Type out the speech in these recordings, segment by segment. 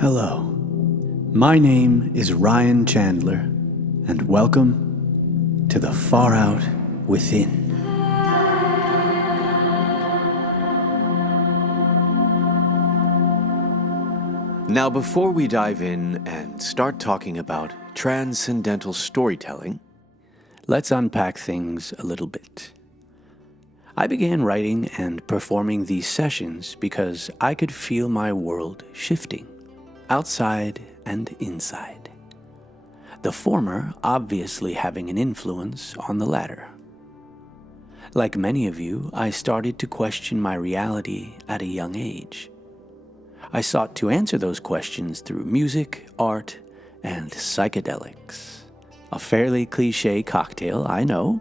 Hello, my name is Ryan Chandler, and welcome to the Far Out Within. Now, before we dive in and start talking about transcendental storytelling, Let's unpack things a little bit. I began writing and performing these sessions because I could feel my world shifting, outside and inside. The former obviously having an influence on the latter. Like many of you, I started to question my reality at a young age. I sought to answer those questions through music, art, and psychedelics. A fairly cliché cocktail, I know.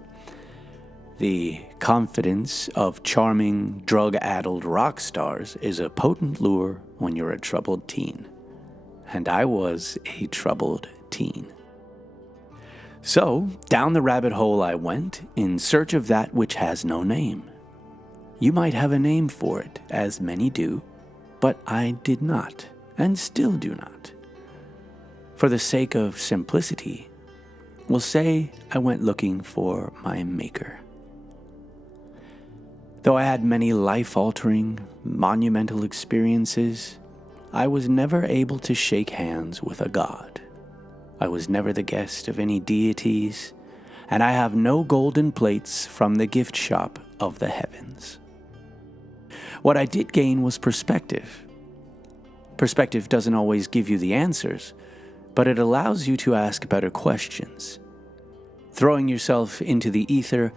The confidence of charming, drug-addled rock stars is a potent lure when you're a troubled teen. And I was a troubled teen. So, down the rabbit hole I went in search of that which has no name. You might have a name for it, as many do, but I did not, and still do not. For the sake of simplicity, we'll say I went looking for my maker. Though I had many life-altering, monumental experiences, I was never able to shake hands with a god. I was never the guest of any deities, and I have no golden plates from the gift shop of the heavens. What I did gain was perspective. Perspective doesn't always give you the answers, but it allows you to ask better questions. Throwing yourself into the ether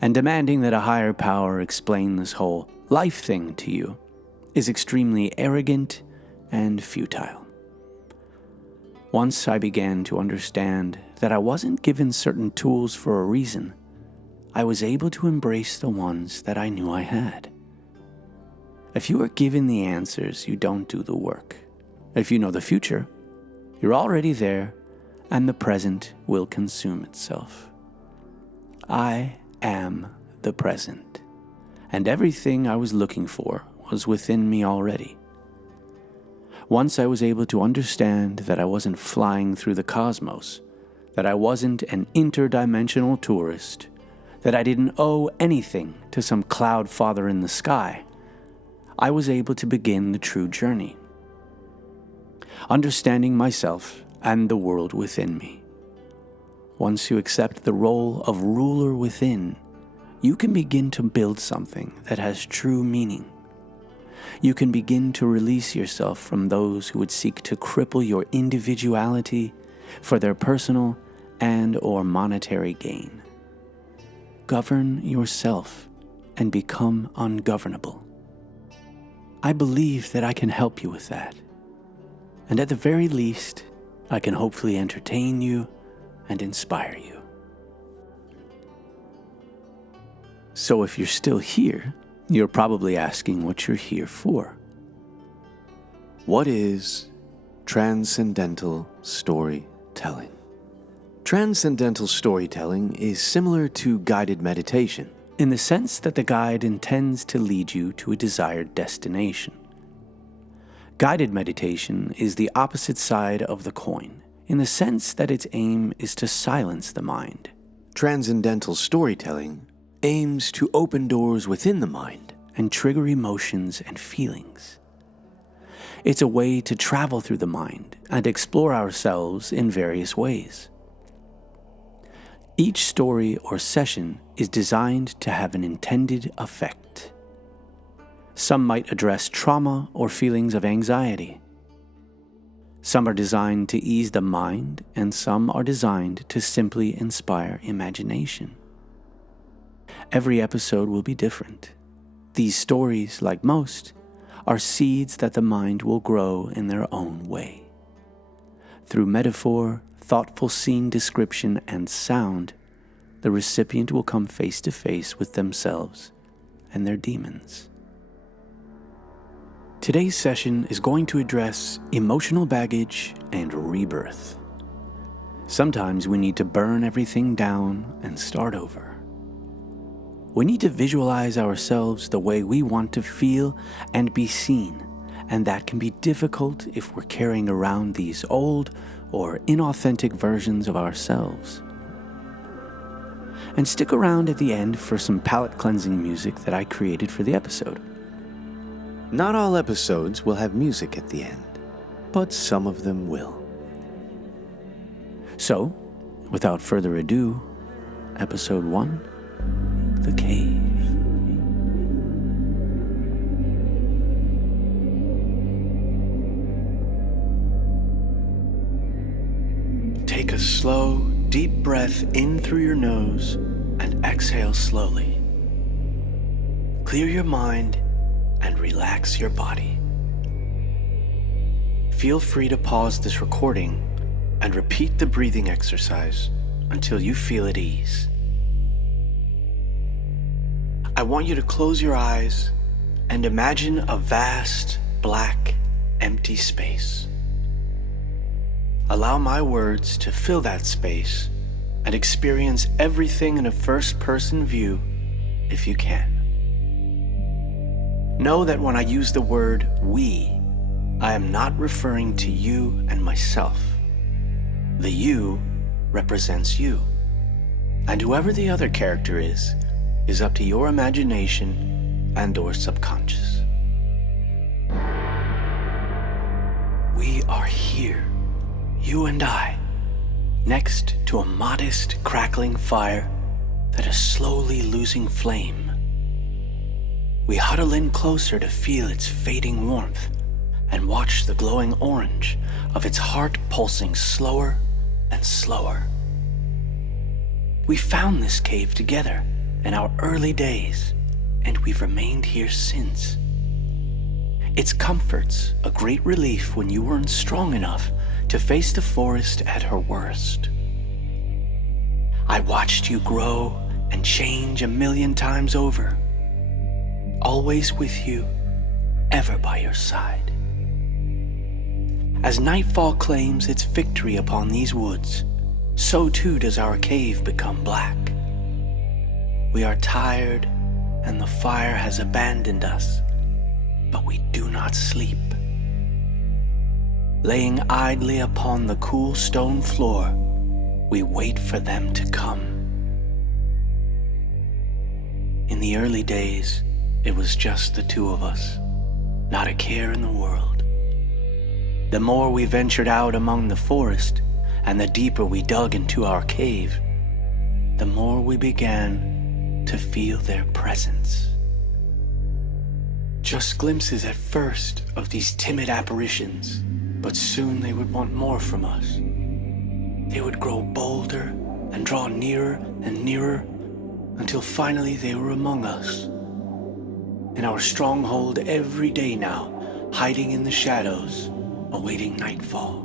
and demanding that a higher power explain this whole life thing to you is extremely arrogant and futile. Once I began to understand that I wasn't given certain tools for a reason, I was able to embrace the ones that I knew I had. If you are given the answers, you don't do the work. If you know the future, you're already there, and the present will consume itself. I am the present, and everything I was looking for was within me already. Once I was able to understand that I wasn't flying through the cosmos, that I wasn't an interdimensional tourist, that I didn't owe anything to some cloud father in the sky, I was able to begin the true journey. Understanding myself and the world within me. Once you accept the role of ruler within, you can begin to build something that has true meaning. You can begin to release yourself from those who would seek to cripple your individuality for their personal and/or monetary gain. Govern yourself and become ungovernable. I believe that I can help you with that. And at the very least, I can hopefully entertain you and inspire you. So if you're still here, you're probably asking what you're here for. what is transcendental storytelling? Transcendental storytelling is similar to guided meditation, in the sense that the guide intends to lead you to a desired destination. Guided meditation is the opposite side of the coin, in the sense that its aim is to silence the mind. Transcendental storytelling aims to open doors within the mind and trigger emotions and feelings. It's a way to travel through the mind and explore ourselves in various ways. Each story or session is designed to have an intended effect. Some might address trauma or feelings of anxiety. Some are designed to ease the mind, and some are designed to simply inspire imagination. Every episode will be different. These stories, like most, are seeds that the mind will grow in their own way. Through metaphor, thoughtful scene description, and sound, the recipient will come face to face with themselves and their demons. Today's session is going to address emotional baggage and rebirth. Sometimes we need to burn everything down and start over. We need to visualize ourselves the way we want to feel and be seen, and that can be difficult if we're carrying around these old or inauthentic versions of ourselves. And stick around at the end for some palate-cleansing music that I created for the episode. Not all episodes will have music at the end, but some of them will. So, without further ado, Episode 1, The Cave. Take a slow, deep breath in through your nose and exhale slowly. Clear your mind and relax your body. Feel free to pause this recording and repeat the breathing exercise until you feel at ease. I want you to close your eyes and imagine a vast, black, empty space. Allow my words to fill that space and experience everything in a first-person view if you can. Know that when I use the word we, I am not referring to you and myself. The you represents you, and whoever the other character is up to your imagination and/or subconscious. We are here, you and I, next to a modest, crackling fire that is slowly losing flame. We huddle in closer to feel its fading warmth and watch the glowing orange of its heart pulsing slower and slower. We found this cave together in our early days, and we've remained here since. Its comforts a great relief when you weren't strong enough to face the forest at her worst. I watched you grow and change a million times over, always with you, ever by your side. As nightfall claims its victory upon these woods, so too does our cave become black. We are tired and the fire has abandoned us, but we do not sleep. Laying idly upon the cool stone floor, we wait for them to come. In the early days, it was just the two of us, not a care in the world. The more we ventured out among the forest, and the deeper we dug into our cave, the more we began to feel their presence. Just glimpses at first of these timid apparitions, but soon they would want more from us. They would grow bolder and draw nearer and nearer until finally they were among us. In our stronghold every day now, hiding in the shadows, awaiting nightfall.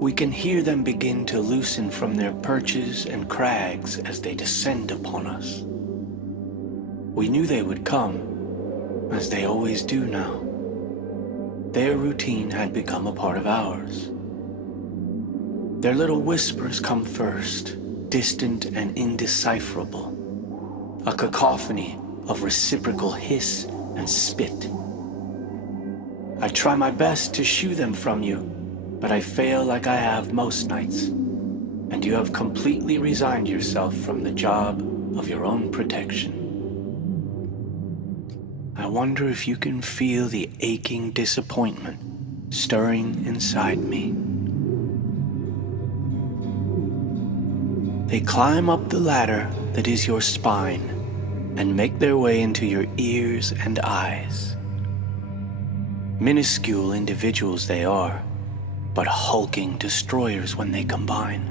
We can hear them begin to loosen from their perches and crags as they descend upon us. We knew they would come, as they always do now. Their routine had become a part of ours. Their little whispers come first, distant and indecipherable, a cacophony of reciprocal hiss and spit. I try my best to shoo them from you, but I fail like I have most nights, and you have completely resigned yourself from the job of your own protection. I wonder if you can feel the aching disappointment stirring inside me. They climb up the ladder that is your spine and make their way into your ears and eyes. Minuscule individuals they are, but hulking destroyers when they combine.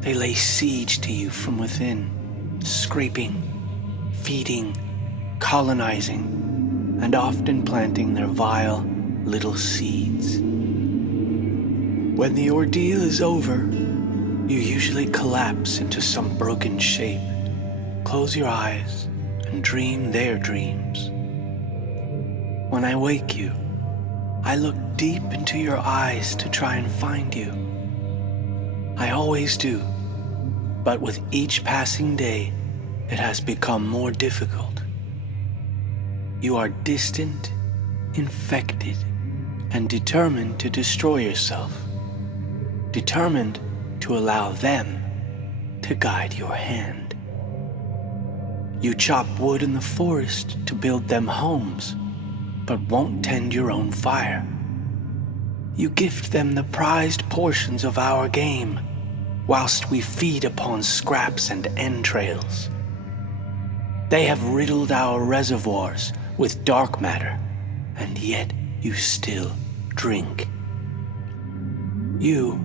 They lay siege to you from within, scraping, feeding, colonizing, and often planting their vile little seeds. When the ordeal is over, you usually collapse into some broken shape, close your eyes, and dream their dreams. When I wake you, I look deep into your eyes to try and find you. I always do, but with each passing day, it has become more difficult. You are distant, infected, and determined to destroy yourself. Determined to allow them to guide your hand. You chop wood in the forest to build them homes, but won't tend your own fire. You gift them the prized portions of our game, whilst we feed upon scraps and entrails. They have riddled our reservoirs with dark matter, and yet you still drink. You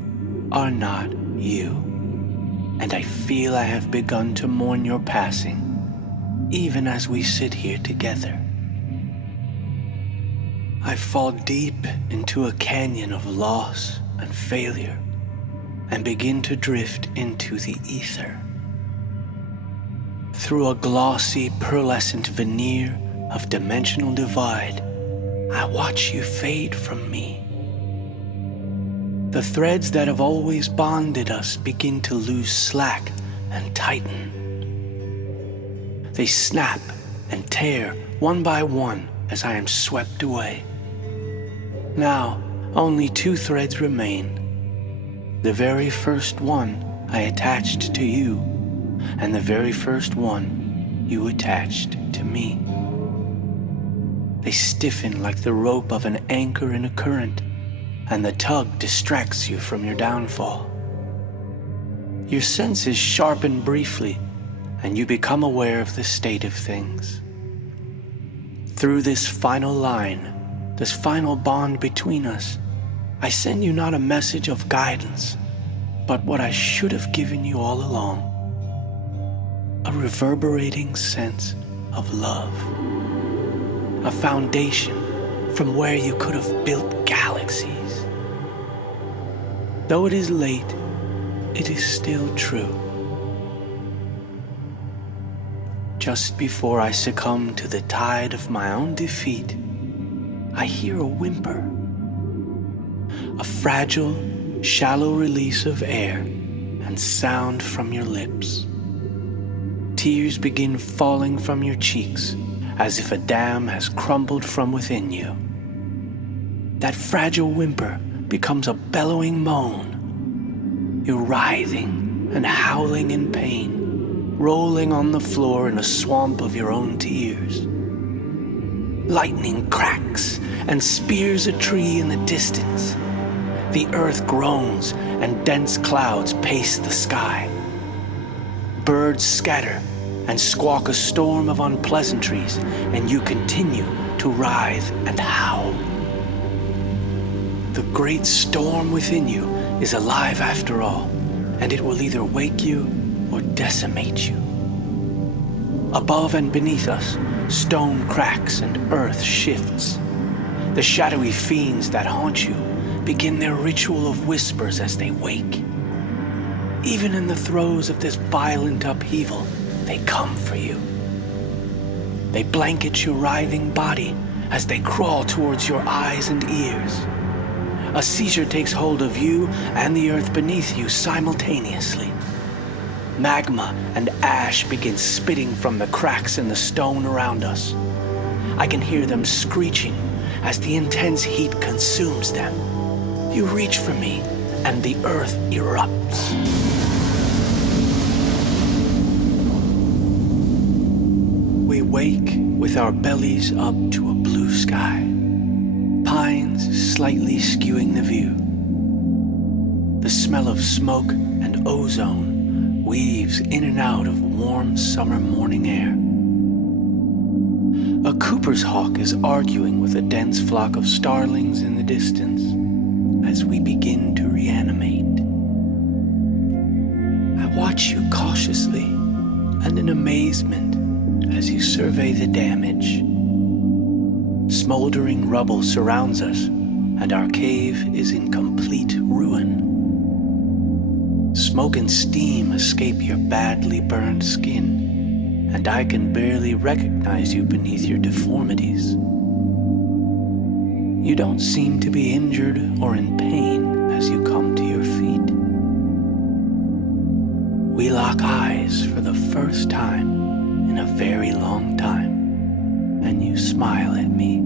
are not you, and I feel I have begun to mourn your passing, even as we sit here together. I fall deep into a canyon of loss and failure, and begin to drift into the ether. Through a glossy, pearlescent veneer of dimensional divide, I watch you fade from me. The threads that have always bonded us begin to lose slack and tighten. They snap and tear one by one as I am swept away. Now, only 2 threads remain. The very first one I attached to you, and the very first one you attached to me. They stiffen like the rope of an anchor in a current, and the tug distracts you from your downfall. Your senses sharpen briefly, and you become aware of the state of things. Through this final line, this final bond between us, I send you not a message of guidance, but what I should have given you all along, a reverberating sense of love, a foundation from where you could have built galaxies. Though it is late, it is still true. Just before I succumb to the tide of my own defeat, I hear a whimper, a fragile, shallow release of air and sound from your lips. Tears begin falling from your cheeks as if a dam has crumbled from within you. That fragile whimper becomes a bellowing moan. You're writhing and howling in pain, rolling on the floor in a swamp of your own tears. Lightning cracks and spears a tree in the distance. The earth groans and dense clouds pace the sky. Birds scatter and squawk a storm of unpleasantries, and you continue to writhe and howl. The great storm within you is alive after all, and it will either wake you or decimate you. Above and beneath us, stone cracks and earth shifts. The shadowy fiends that haunt you begin their ritual of whispers as they wake. Even in the throes of this violent upheaval, they come for you. They blanket your writhing body as they crawl towards your eyes and ears. A seizure takes hold of you and the earth beneath you simultaneously. Magma and ash begin spitting from the cracks in the stone around us. I can hear them screeching as the intense heat consumes them. You reach for me, and the earth erupts. We wake with our bellies up to a blue sky, pines slightly skewing the view. The smell of smoke and ozone weaves in and out of warm summer morning air. A Cooper's hawk is arguing with a dense flock of starlings in the distance as we begin to reanimate. I watch you cautiously and in amazement as you survey the damage. Smoldering rubble surrounds us, and our cave is in complete ruin. Smoke and steam escape your badly burned skin, and I can barely recognize you beneath your deformities. You don't seem to be injured or in pain as you come to your feet. We lock eyes for the first time in a very long time, and you smile. smile at me.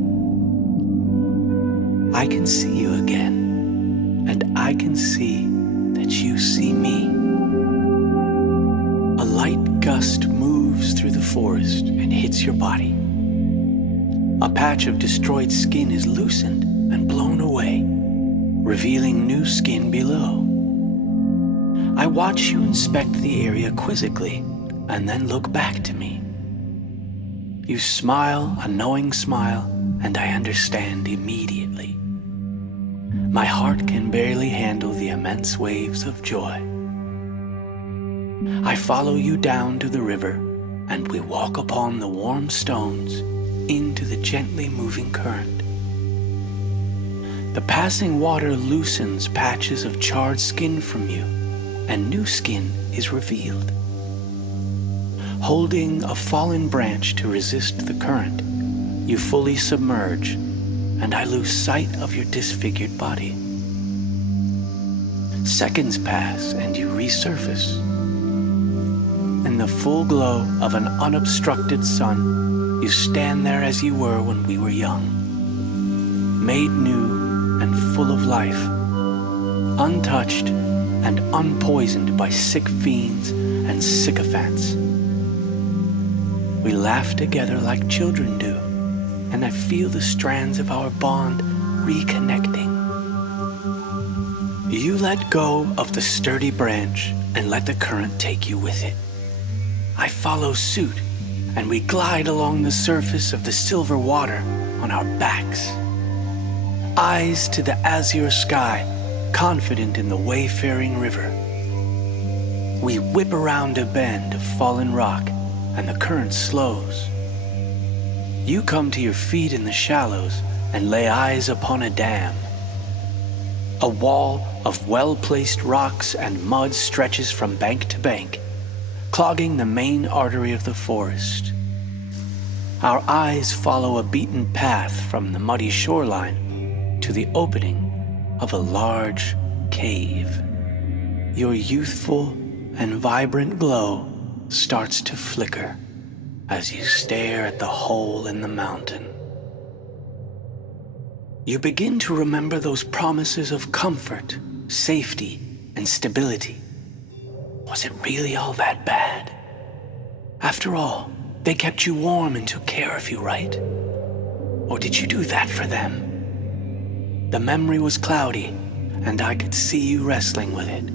I can see you again, and I can see that you see me. A light gust moves through the forest and hits your body. A patch of destroyed skin is loosened and blown away, revealing new skin below. I watch you inspect the area quizzically and then look back to me. You smile a knowing smile, and I understand immediately. My heart can barely handle the immense waves of joy. I follow you down to the river, and we walk upon the warm stones into the gently moving current. The passing water loosens patches of charred skin from you, and new skin is revealed. Holding a fallen branch to resist the current, you fully submerge, and I lose sight of your disfigured body. Seconds pass and you resurface. In the full glow of an unobstructed sun, you stand there as you were when we were young, made new and full of life, untouched and unpoisoned by sick fiends and sycophants. We laugh together like children do, and I feel the strands of our bond reconnecting. You let go of the sturdy branch and let the current take you with it. I follow suit, and we glide along the surface of the silver water on our backs. Eyes to the azure sky, confident in the wayfaring river. We whip around a bend of fallen rock, and the current slows. You come to your feet in the shallows and lay eyes upon a dam. A wall of well-placed rocks and mud stretches from bank to bank, clogging the main artery of the forest. Our eyes follow a beaten path from the muddy shoreline to the opening of a large cave. Your youthful and vibrant glow starts to flicker as you stare at the hole in the mountain. You begin to remember those promises of comfort, safety, and stability. Was it really all that bad? After all, they kept you warm and took care of you, right? Or did you do that for them? The memory was cloudy, and I could see you wrestling with it.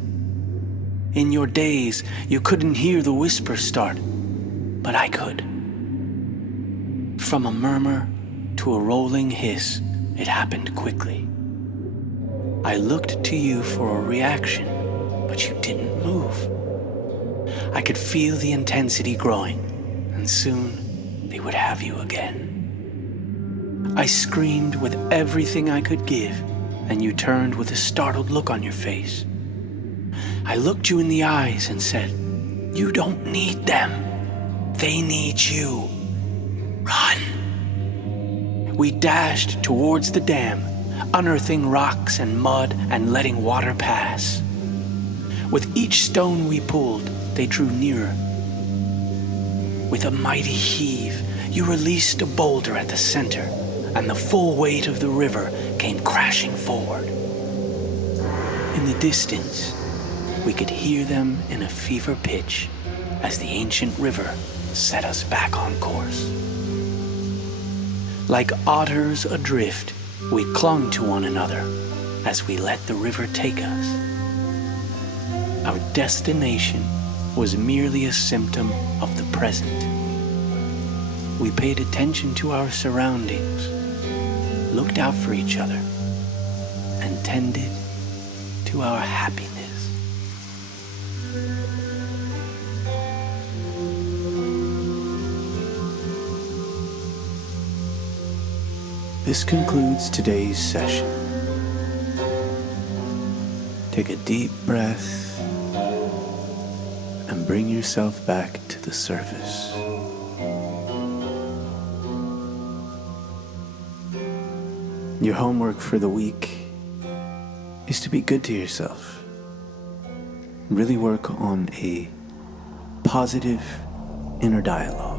In your daze, you couldn't hear the whisper start, but I could. From a murmur to a rolling hiss, it happened quickly. I looked to you for a reaction, but you didn't move. I could feel the intensity growing, and soon they would have you again. I screamed with everything I could give, and you turned with a startled look on your face. I looked you in the eyes and said, "You don't need them. They need you. Run." We dashed towards the dam, unearthing rocks and mud and letting water pass. With each stone we pulled, they drew nearer. With a mighty heave, you released a boulder at the center, and the full weight of the river came crashing forward. In the distance, we could hear them in a fever pitch as the ancient river set us back on course. Like otters adrift, we clung to one another as we let the river take us. Our destination was merely a symptom of the present. We paid attention to our surroundings, looked out for each other, and tended to our happiness. This concludes today's session. Take a deep breath and bring yourself back to the surface. Your homework for the week is to be good to yourself. Really work on a positive inner dialogue.